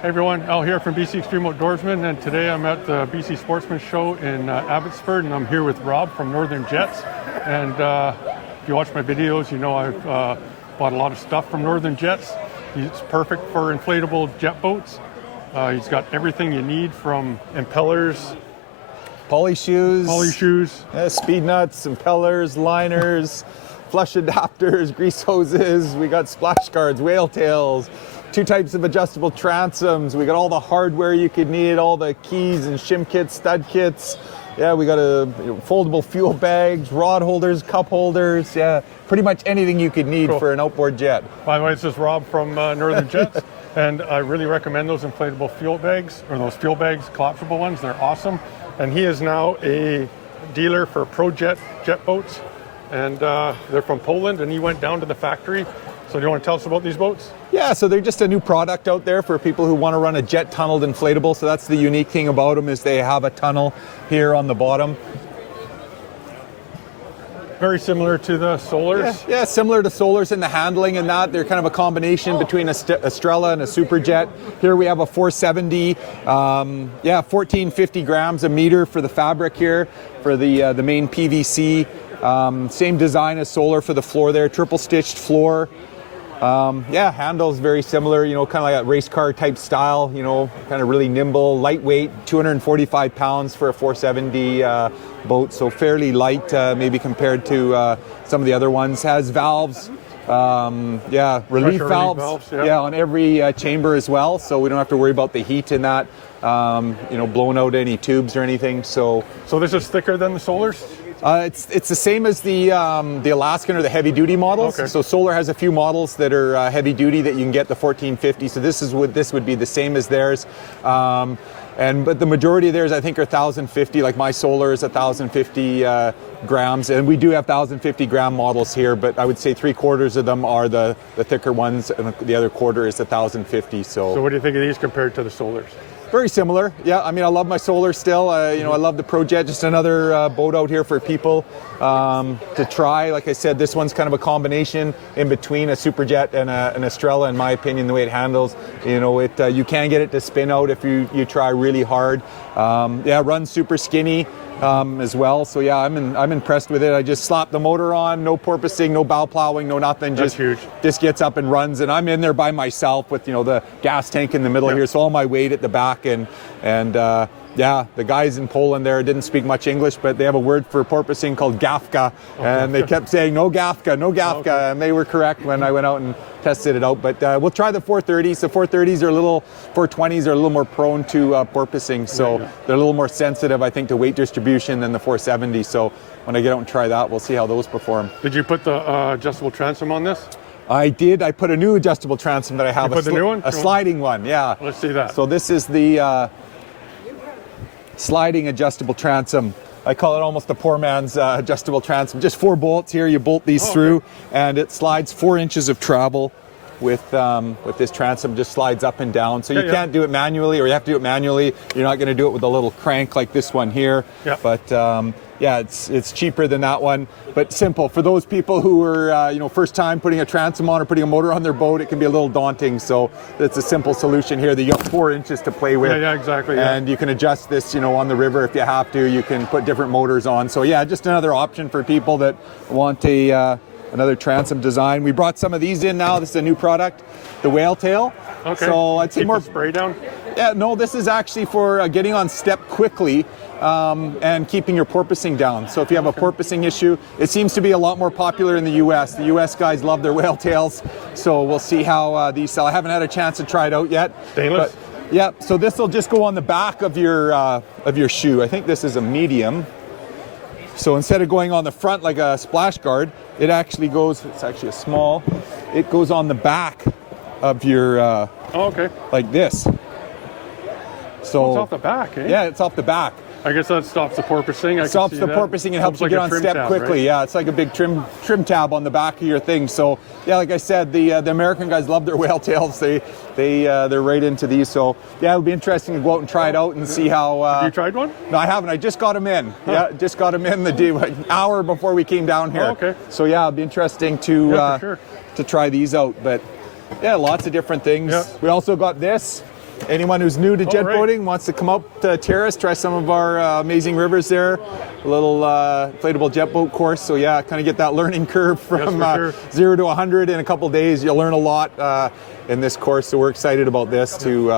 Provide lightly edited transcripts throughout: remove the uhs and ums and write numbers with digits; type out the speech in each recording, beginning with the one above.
Hey everyone, Al here from BC Extreme Outdoorsman, and today I'm at the BC Sportsman show in Abbotsford, and I'm here with Rob from Northern Jets. And if you watch my videos, you know I've bought a lot of stuff from Northern Jets. He's perfect for inflatable jet boats. He's got everything you need from impellers, poly shoes, speed nuts, impellers, liners, flush adapters, grease hoses. We got splash guards, whale tails, 2 types of adjustable transoms. We got all the hardware you could need, all the keys and shim kits, stud kits. Yeah, we got foldable fuel bags, rod holders, cup holders. Yeah, pretty much anything you could need for an outboard jet. By the way, this is Rob from Northern Jets, and I really recommend those inflatable fuel bags, or those fuel bags, collapsible ones. They're awesome. And he is now a dealer for ProJet jet boats, and they're from Poland, and he went down to the factory. So do you want to tell us about these boats? Yeah, so they're just a new product out there for people who want to run a jet tunneled inflatable. So that's the unique thing about them, is they have a tunnel here on the bottom. Very similar to the Solars. Yeah, similar to Solars in the handling and that. They're kind of a combination between a Estrella and a Superjet. Here we have a 470, 1450 grams a meter for the fabric here, for the main PVC. Same design as Solar for the floor there, triple stitched floor. Handles very similar, kind of like a race car type style, kind of really nimble, lightweight, 245 pounds for a 470 boat, so fairly light maybe compared to some of the other ones. Has valves, relief valves, on every chamber as well, so we don't have to worry about the heat in that, blowing out any tubes or anything. So this is thicker than the Solars? It's the same as the Alaskan or the heavy duty models. Okay. So Solar has a few models that are heavy duty that you can get the 1450. So this would be the same as theirs. But the majority of theirs I think are 1050. Like my Solar is 1050 grams, and we do have 1050 gram models here. But I would say 3/4 of them are the thicker ones, and the other quarter is the 1050. So what do you think of these compared to the Solars? Very similar. Yeah, I mean, I love my Solar still. I love the ProJet. Just another boat out here for people to try. Like I said, this one's kind of a combination in between a Superjet and an Estrella, in my opinion, the way it handles. You can get it to spin out if you try really hard. Runs super skinny as well. So yeah, I'm impressed with it. I just slapped the motor on, no porpoising, no bow plowing, no nothing. That's huge. Just gets up and runs, and I'm in there by myself with the gas tank in the middle here, so all my weight at the back, and the guys in Poland there didn't speak much English, but they have a word for porpoising called gafka, and they kept saying no gafka, and they were correct when I went out and tested it out. But we'll try the 430s. The 430s are 420s are a little more prone to porpoising, so they're a little more sensitive, I think, to weight distribution than the 470. So when I get out and try that, we'll see how those perform. Did you put the adjustable transom on this? I did. I put a new adjustable transom that I have. You put the new one? A sliding one, yeah. Let's see that. So this is the sliding adjustable transom. I call it almost a poor man's adjustable transom. Just 4 bolts here. You bolt these through, and it slides 4 inches of travel with this transom. Just slides up and down. So you can't do it manually, or you have to do it manually. You're not going to do it with a little crank like this one here. Yeah. But it's cheaper than that one, but simple. For those people who are first time putting a transom on or putting a motor on their boat, it can be a little daunting. So it's a simple solution here. You have 4 inches to play with. Yeah, exactly. And you can adjust this, on the river if you have to. You can put different motors on. So yeah, just another option for people that want another transom design. We brought some of these in now. This is a new product, the whale tail. Okay. So I'd say more spray down. Yeah, no, this is actually for getting on step quickly and keeping your porpoising down. So if you have a porpoising issue, it seems to be a lot more popular in the U.S. The U.S. guys love their whale tails, so we'll see how these sell. I haven't had a chance to try it out yet. Stainless? Yeah, so this will just go on the back of your shoe. I think this is a medium. So instead of going on the front like a splash guard, it actually goes, it's actually a small, it goes on the back of your, like this. So it's off the back, eh? Yeah, it's off the back. I guess that stops the porpoising. It stops the porpoising and helps you get on step quickly. Right? Yeah, it's like a big trim tab on the back of your thing. So yeah, like I said, the American guys love their whale tails. They're right into these. So yeah, it'll be interesting to go out and try it out and see how. Have you tried one? No, I haven't. I just got them in. Huh. Yeah, just got them in an hour before we came down here. Oh, okay. So yeah, it'll be interesting to try these out. But yeah, lots of different things. Yeah. We also got this. anyone who's new to jet right. boating wants to come up to Terrace, try some of our amazing rivers there. A little inflatable jet boat course. So yeah, kind of get that learning curve from sure. 0 to 100 in a couple days. You'll learn a lot in this course. So we're excited about this to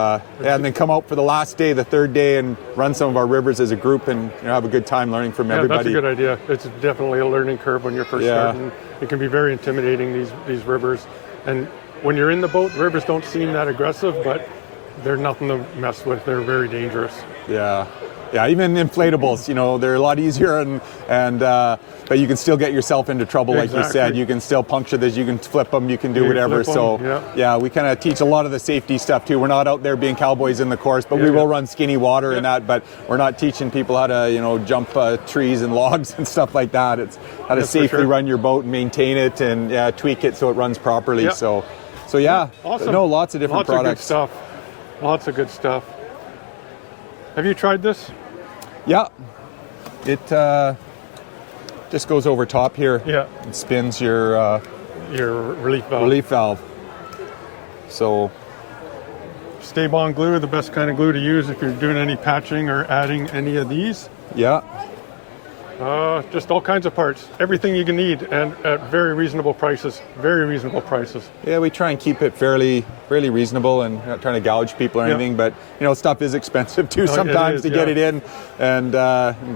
and then come out for the last day, the third day, and run some of our rivers as a group and have a good time learning from everybody. That's a good idea. It's definitely a learning curve when you're first starting. It can be very intimidating, these rivers. And when you're in the boat, the rivers don't seem that aggressive, but they're nothing to mess with. They're very dangerous. Yeah. Yeah, even inflatables, they're a lot easier, but you can still get yourself into trouble, like you said. You can still puncture this, you can flip them, you can do whatever. So, yeah, we kind of teach a lot of the safety stuff too. We're not out there being cowboys in the course, but we will run skinny water and that. But we're not teaching people how to, jump trees and logs and stuff like that. It's how to safely run your boat and maintain it and tweak it so it runs properly. So yeah, awesome. No, lots of different products. Of good stuff. Lots of good stuff. Have you tried this? Yeah, it just goes over top here. Yeah, it spins your relief valve. Relief valve. So, Stay-on glue, the best kind of glue to use if you're doing any patching or adding any of these. Yeah. Just all kinds of parts, everything you can need, and at very reasonable prices. Very reasonable prices. Yeah, we try and keep it fairly reasonable and not trying to gouge people or anything. But stuff is expensive too sometimes to get it in and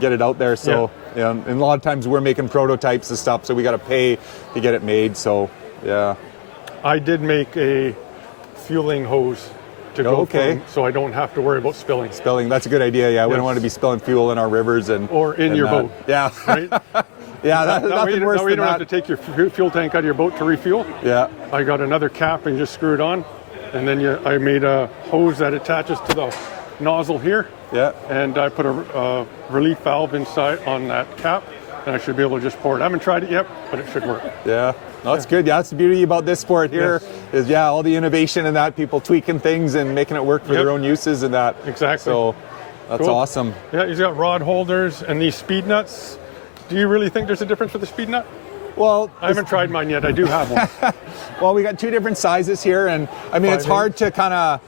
get it out there. So and a lot of times we're making prototypes and stuff, so we got to pay to get it made. So yeah. I did make a fueling hose to go from, so I don't have to worry about spilling. That's a good idea. Yeah, we don't want to be spilling fuel in our rivers or in your boat. Yeah, right. Nothing worse than you don't have to take your fuel tank out of your boat to refuel. Yeah. I got another cap and just screw it on, and then I made a hose that attaches to the nozzle here. Yeah. And I put a relief valve inside on that cap, and I should be able to just pour it. I haven't tried it yet, but it should work. Yeah. No, that's good. Yeah, that's the beauty about this sport here is all the innovation and that, people tweaking things and making it work for their own uses and that. Exactly. So that's awesome. Yeah, he's got rod holders and these speed nuts. Do you really think there's a difference with the speed nut? Well, I haven't tried mine yet. I do have one. Well, we got two different sizes here, and I mean, it's hard to kind of,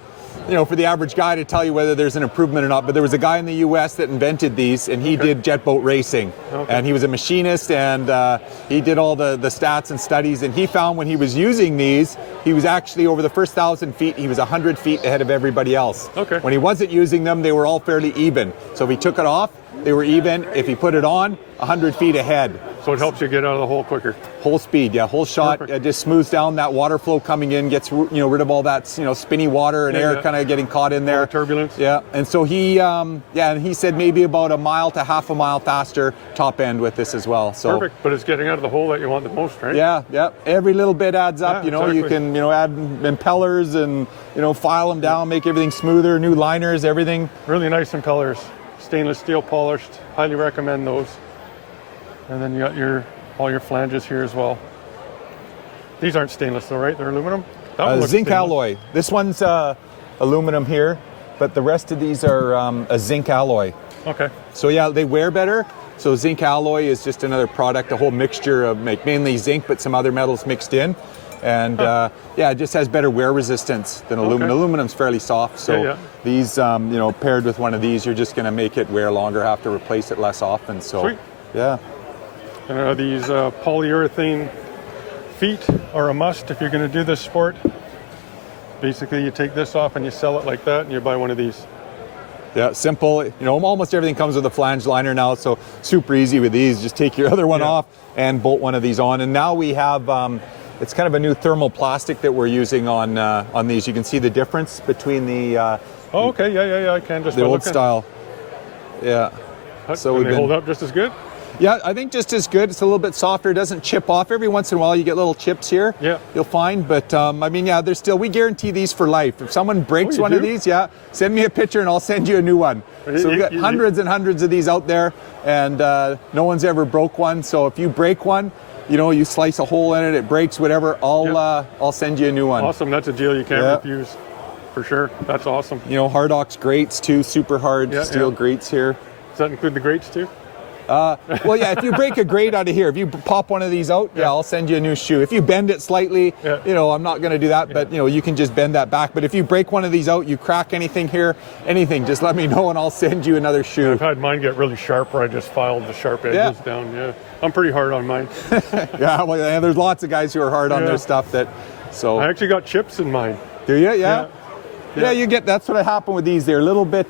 for the average guy to tell you whether there's an improvement or not, but there was a guy in the US that invented these, and he did jet boat racing. And he was a machinist, and he did all the stats and studies, and he found when he was using these, he was actually, over the first 1,000 feet, he was 100 feet ahead of everybody else. When he wasn't using them, they were all fairly even. So if he took it off, they were even. If he put it on, 100 feet ahead. So it helps you get out of the hole quicker. Whole speed, whole shot. It just smooths down that water flow coming in, gets rid of all that spinny water and air kind of getting caught in there. Turbulence. Yeah, and so he and he said maybe about a mile to half a mile faster top end with this as well. So perfect, but it's getting out of the hole that you want the most, right? Yeah. Every little bit adds up. You can add impellers and file them down, make everything smoother. New liners, everything. Really nice impellers, stainless steel polished. Highly recommend those. And then you got all your flanges here as well. These aren't stainless though, right? They're aluminum? Zinc alloy. This one's aluminum here, but the rest of these are a zinc alloy. Okay. So yeah, they wear better. So zinc alloy is just another product, a whole mixture of mainly zinc, but some other metals mixed in. And it just has better wear resistance than aluminum. Aluminum's fairly soft, so these, paired with one of these, you're just going to make it wear longer, have to replace it less often. So, sweet. Yeah. These polyurethane feet are a must if you're going to do this sport. Basically, you take this off and you sell it like that, and you buy one of these. Yeah, simple. Almost everything comes with a flange liner now, so super easy with these. Just take your other one off and bolt one of these on. And now we have, it's kind of a new thermal plastic that we're using on these. You can see the difference between the I can just the old style. Yeah. So they hold up just as good? Yeah, I think just as good. It's a little bit softer. It doesn't chip off. Every once in a while you get little chips here. Yeah. You'll find. But there's still, we guarantee these for life. If someone breaks one of these, send me a picture and I'll send you a new one. So we've got hundreds and hundreds of these out there, and no one's ever broke one. So if you break one, you slice a hole in it, it breaks, whatever, I'll send you a new one. Awesome. That's a deal you can't refuse. For sure. That's awesome. Hard ox grates too, super hard steel grates here. Does that include the grates too? Well, yeah, if you break a grate out of here, if you pop one of these out, yeah, I'll send you a new shoe. If you bend it slightly, you know, I'm not going to do that, but, you know, you can just bend that back. But if you break one of these out, you crack anything here, anything, just let me know and I'll send you another shoe. I've had mine get really sharp where I just filed the sharp edges down. Yeah, I'm pretty hard on mine. Yeah, well, yeah, there's lots of guys who are hard on their stuff that, so. I actually got chips in mine. Do you? Yeah. Yeah, you get, that's what happened with these. They're a little bit,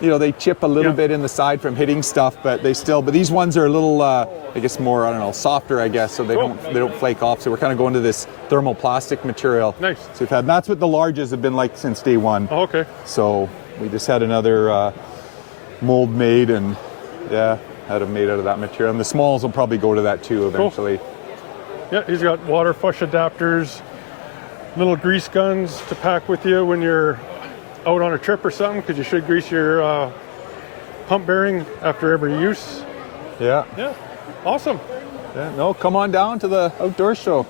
you know, they chip a little bit in the side from hitting stuff, but they still, but these ones are a little, I guess more, I don't know, softer, I guess, so they don't flake off. So we're kind of going to this thermoplastic material. Nice. So we've had, that's what the larges have been like since day one. Oh, okay. So we just had another mold made, and yeah, had them made out of that material. And the smalls will probably go to that too eventually. Cool. Yeah, he's got water flush adapters, little grease guns to pack with you when you're out on a trip or something, because you should grease your pump bearing after every use. Yeah. Yeah, awesome. Yeah, no, come on down to the outdoor show.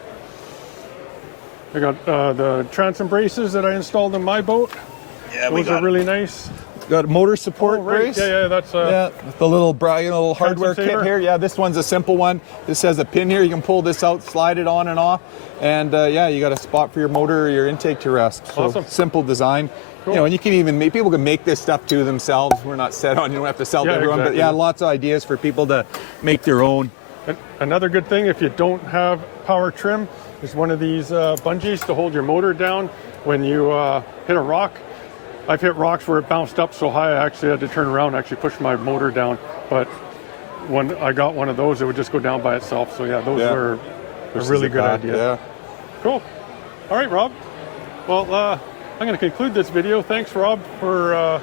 I got the transom braces that I installed in my boat. Yeah, those are really nice. Got a motor support brace. Yeah, that's yeah, with the little little hardware kit here. Yeah, this one's a simple one. This has a pin here. You can pull this out, slide it on and off, and yeah, you got a spot for your motor or your intake to rest. So awesome. Simple design. Cool. You know, and you can even make, people can make this stuff to themselves. We're not set on, you don't have to sell to everyone, but yeah, lots of ideas for people to make their own. And another good thing, if you don't have power trim, is one of these bungees to hold your motor down when you hit a rock. I've hit rocks where it bounced up so high I actually had to turn around and actually push my motor down. But when I got one of those, it would just go down by itself. So yeah, those are a really good idea. Yeah. Cool. All right, Rob. Well, I'm going to conclude this video. Thanks, Rob, for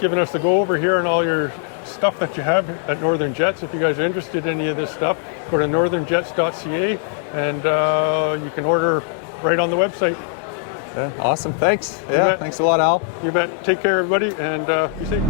giving us the go over here and all your stuff that you have at Northern Jets. If you guys are interested in any of this stuff, go to northernjets.ca and you can order right on the website. Yeah, awesome. Thanks. Yeah, thanks a lot, Al. You bet. Take care, everybody, and be safe.